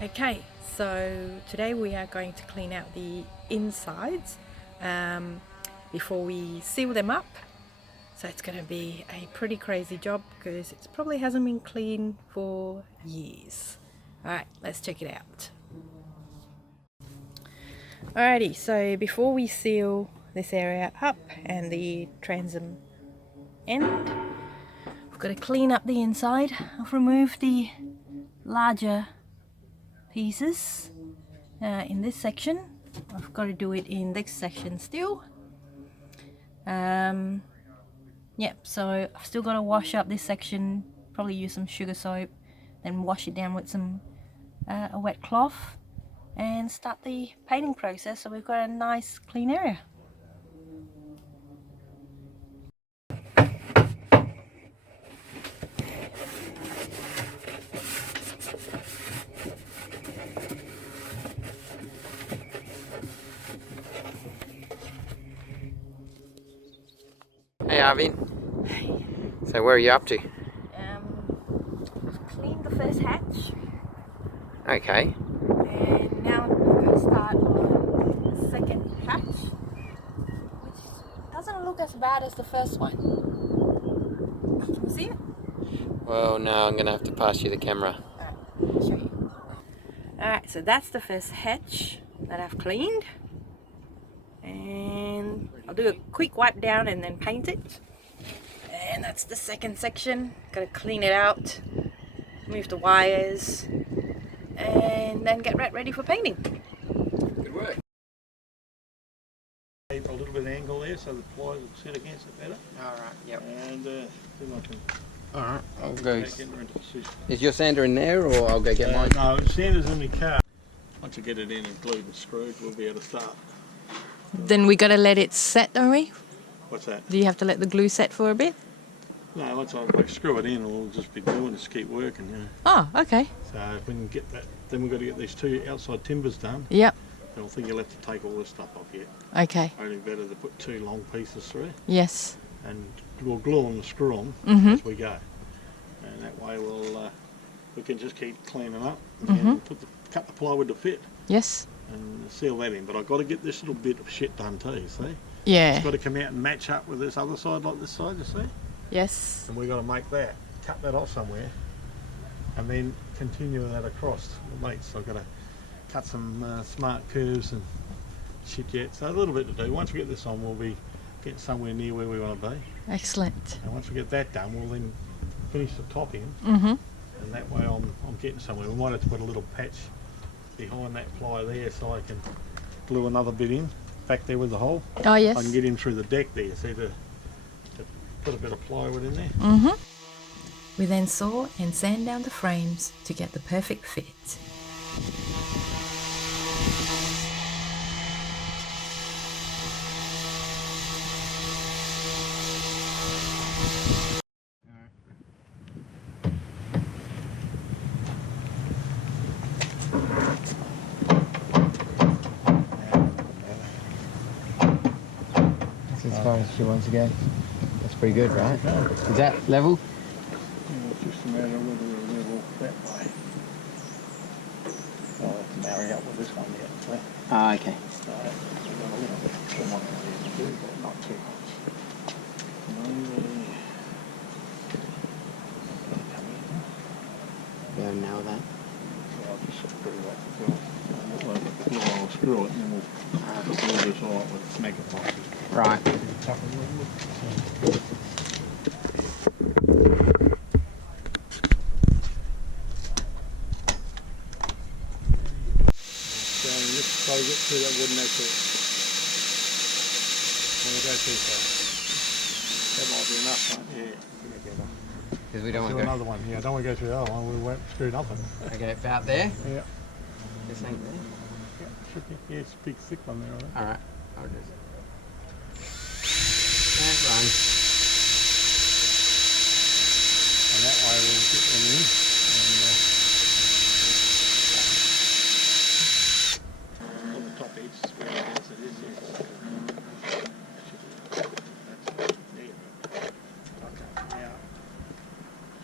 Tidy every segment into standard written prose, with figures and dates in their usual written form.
Okay, so today we are going to clean out the insides before we seal them up. So it's going to be a pretty crazy job because it probably hasn't been cleaned for years. Alright, let's check it out. Alrighty, so before we seal this area up and the transom end, we've got to clean up the inside. I've removed the larger pieces in this section. I've got to do it in this section still. Yep, so I've still got to wash up this section, probably use some sugar soap, then wash it down with some a wet cloth and start the painting process so we've got a nice clean area. Hey Arvin. Hey. So where are you up to? I've cleaned the first hatch. Okay. And now I'm going to start on the second hatch, which doesn't look as bad as the first one. Can you see it? Well, no, I'm going to have to pass you the camera. Alright, I'll show you. Alright, so that's the first hatch that I've cleaned. And I'll do a quick wipe down and then paint it. And that's the second section. Gotta clean it out, move the wires, and then get ready for painting. Good work. A little bit of angle there so the pliers will sit against it better. Alright, yep. And then I can Alright, I'll go. get into position. Is your sander in there or I'll go get mine? No, sander's in the car. Once you get it in and glued and screwed, we'll be able to start. Then we gotta let it set, don't we? What's that? Do you have to let the glue set for a bit? No, once I screw it in, we'll just be doing just keep working, you know. Oh, okay. So if we can get that, then we've got to get these two outside timbers done. Yep. I don't think you'll have to take all this stuff off yet. Okay. Only better to put two long pieces through Yes. and we'll glue them and screw them as we go. And that way we can just keep cleaning up and cut the plywood to fit. Yes. And seal that in, but I've got to get this little bit of shit done too, you see? Yeah. It's got to come out and match up with this other side like this side, you see? Yes. And we've got to make that, cut that off somewhere, and then continue that across the meat. So I've got to cut some smart curves and shit yet. So a little bit to do. Once we get this on, we'll be getting somewhere near where we want to be. Excellent. And once we get that done, we'll then finish the top in, and that way I'm getting somewhere. We might have to put a little patch behind that ply there so I can glue another bit in back there with the hole. Oh, yes. I can get in through the deck there, see, to put a bit of plywood in there. We then saw and sand down the frames to get the perfect fit. As far as she wants to go. That's pretty good, right? Is that level? Yeah, it's just a matter of whether we'll level that way. I'll have to marry up with this one yet, see? Ah, okay. So we've got a little bit too much to do, but not too much. We haven't nailed that. So I'll just screw that as well. I'll screw it and then we'll glue this all up with magnet. Right. So just try to get through that wooden edge there. And we'll go too far. That might be enough, right? Yeah. Because we don't want Do to go. another one. Yeah, I don't want to go through the other one. We won't screw nothing. Okay, about there. Yeah. This ain't there. Yeah, should be. Yeah, it's a big thick one there, I think. Alright. I'll just. And run. And that way we'll get them in. And, on the top edge, where it is, yeah. There. Okay, now,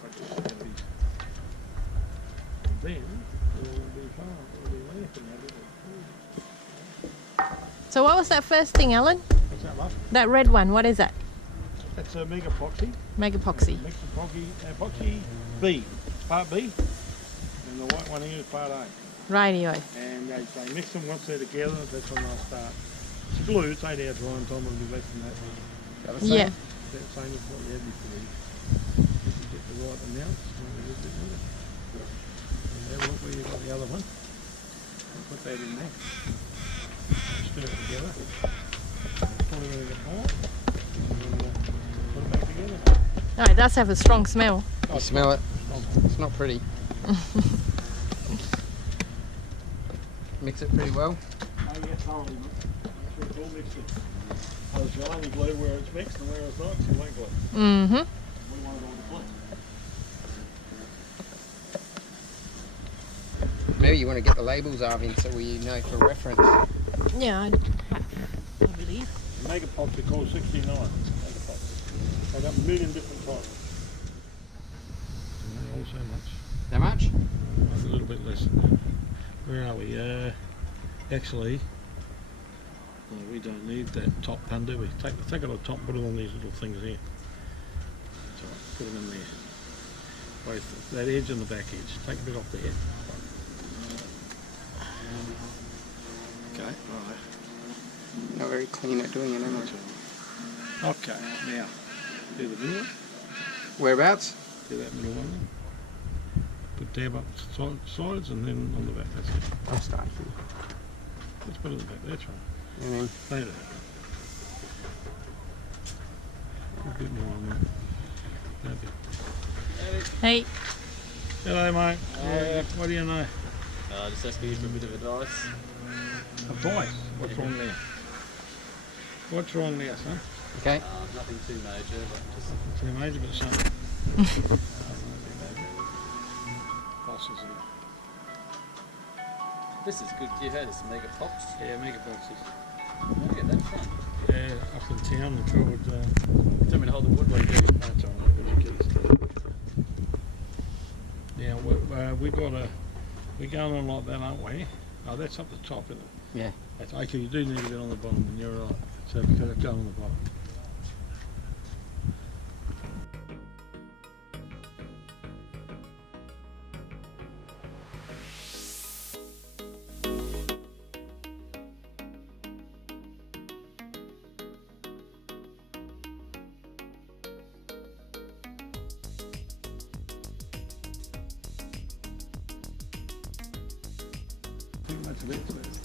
try to get these. And then So what was that first thing, Alan? What's that, love? That red one, what is that? That's a mega epoxy. Mega epoxy. Mega epoxy B, part B, and the white one here is part A. Rightio. And they mix them once they're together, that's when they'll start. It's glue, it's 8 hour drying time, it'll be less than that. Yeah. That same as what we had before. If you get the right amount, it's going to be a little bit more. And have a look where you've got the other one. And put that in there. Stir it together. Pull everything apart. And then put it back together. Oh, it does have a strong smell. You smell it? It's not pretty. Mix it pretty well. Oh yeah, thoroughly, mate. Make sure it's all mixed in. Otherwise you'll only glue where it's mixed and where it's not, so you won't glue. Mm-hmm. We want it all to glue. Maybe you want to get the labels, Arvin, so we know for reference. Yeah, I believe. The mega pots are called 69. Mega pots. They've got a million different types. All so much. How much? A little bit less than that. Where are we? Actually, we don't need that top pan, do we? Take it on top, put it on these little things here. That's all right, put them in there. Both that edge and the back edge. Take a bit off there. Okay, right. Not very clean at doing it, am I? Okay, now, do the middle one. Whereabouts? Do that middle one then. Put dab up the sides and then on the back, that's it. I'll start here. Let's put it in the back, that's right. And then There. A bit more on that. That bit. Hey. Hello mate. What do you know? Just asking you for a bit of advice. Advice? What's wrong there? What's wrong there, son? okay. Nothing too major, but just Too major, but something. Bosses here. this is good. You heard it's mega pops. Yeah, mega boxes. Where do you get that from? Yeah, up in town and trawled. Tell me to hold the wood while you do. That's all right. Now we're going on like that, aren't we? Oh, that's up the top, isn't it? Yeah. That's okay. You do need a bit on the bottom, and you're right. So because it's going on the bottom. That's a bit close.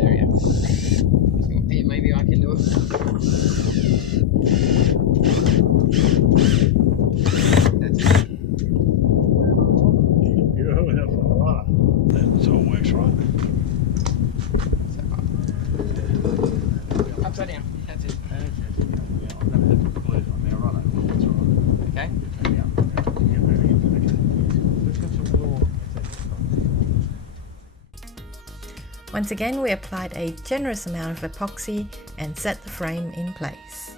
There we go. Yeah, maybe I can do it. That's it. That's all works right. Upside down. That's it. Okay. Once again, we applied a generous amount of epoxy and set the frame in place.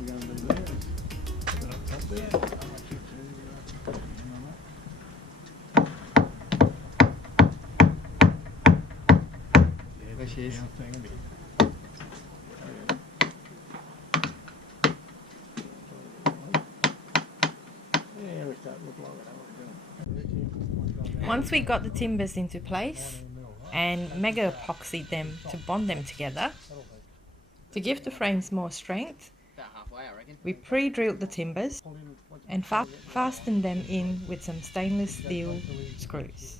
We're going to do there. Put it up top there. I want you to put it in on that. Yeah, There she is. down thing a bit. Yeah, we start look like that. Once we got the timbers into place and mega epoxied them to bond them together, to give the frames more strength, About halfway, I reckon. we pre-drilled the timbers and fastened them in with some stainless steel screws.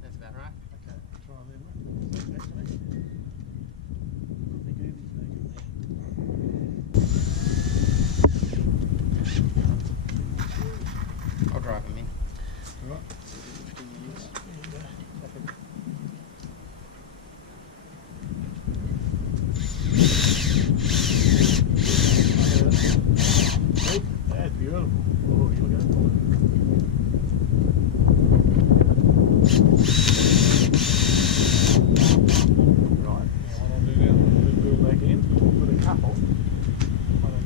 That's about right. Okay, try them. Actually. I'll drive them in. Right. That's beautiful. Oh, you look at it. Right, now what I'll do now is put the wheel back in. We'll put a couple. One in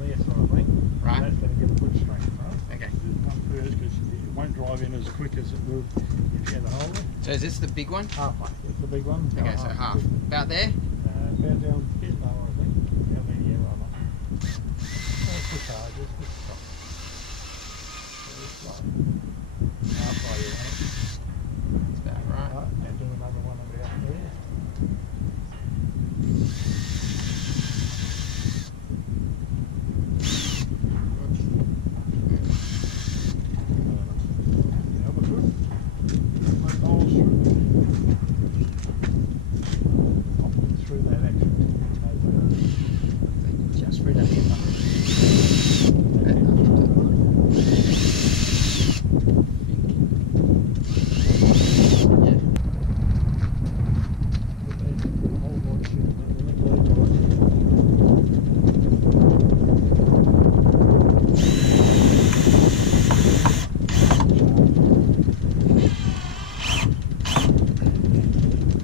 there sort of thing. Right. That's going to give a good strength, right? Okay. One first because it won't drive in as quick as it will if you had the hole there. So is this the big one? Halfway. It's the big one. Okay, so half. About there? About down a bit lower, I think. Down there, yeah, right on. That's push hard, just push stop. Just slow. Halfway, you want it. That's about right. Right, and do another one about there. The other foot. Make holes through that action. Just through that timber. Yeah.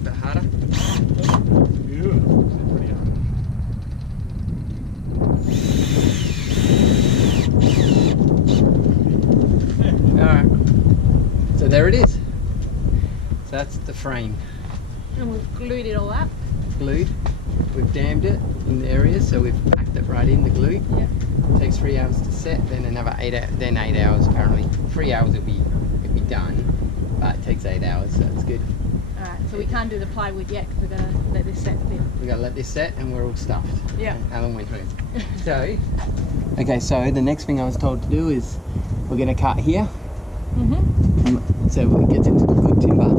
Bit harder. Beautiful. It's pretty hard. Alright. So there it is. So that's the frame. And we've glued it all up. Glued. We've dammed it in the areas, so we've packed it right in the glue. Yeah. It takes 3 hours to set, then another 8 hours apparently. 3 hours it'll be done, but it takes 8 hours, so it's good. Alright, so we can't do the plywood yet because we're going to let this set a bit. We gotta let this set and we're all stuffed. Yeah. Alan went home. So the next thing I was told to do is we're gonna cut here. So it gets into the good timber.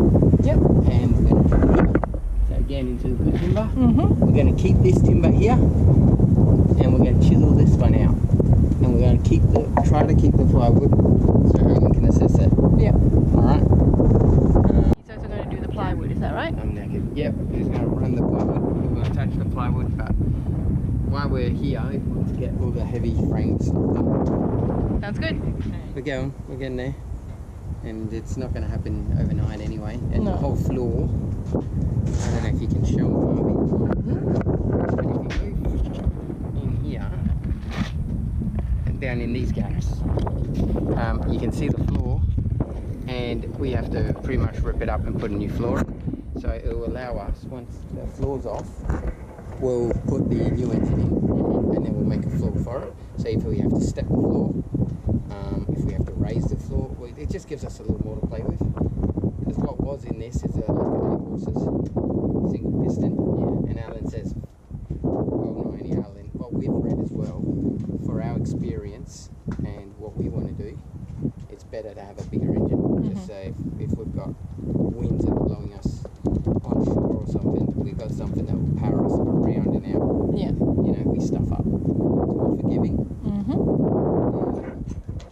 Yep. And we're gonna cut here. So again into the good timber. Mm-hmm. We're gonna keep this timber here and we're gonna chisel this one out. And we're gonna try to keep the plywood so Alan can assess it. Yep. Alright. You guys are going to do the plywood, is that right? I'm naked. Yep, we're just going to run the plywood. We'll attach the plywood, but while we're here, we want to get all the heavy frames up. Sounds good. We're getting there. And it's not going to happen overnight anyway. And No. the whole floor, I don't know if you can show them, but if you move in here, and down in these gaps, you can see the floor, and we have to pretty much rip it up and put a new floor in. So it will allow us, once the floor's off, we'll put the new engine in, and then we'll make a floor for it. So if we have to step the floor, if we have to raise the floor, it just gives us a little more to play with. Because what was in this is like an 8 horses single piston. Yeah. And Alan says, well, not only Alan, what we've read as well, for our experience and what we want to do, it's better to have a bigger engine. Just so if we've got winds that are blowing us onshore or something, we've got something that will power us around and out. Yeah. You know, we stuff up. It's more forgiving.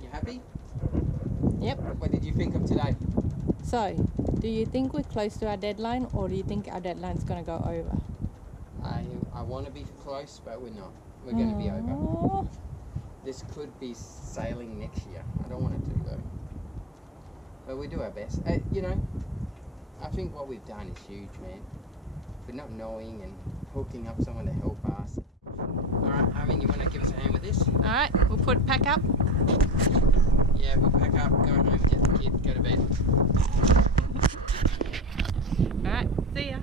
You happy? So, do you think we're close to our deadline, or do you think our deadline's going to go over? I want to be close, but we're not. We're going to be over. Aww. This could be sailing next year. I don't want it to though. But we do our best. You know, I think what we've done is huge, man. But not knowing and hooking up someone to help us. Alright, Arvin, you want to give us a hand with this? Alright, we'll pack up. Yeah, we'll pack up, go home, get the kid, go to bed. Alright, see ya.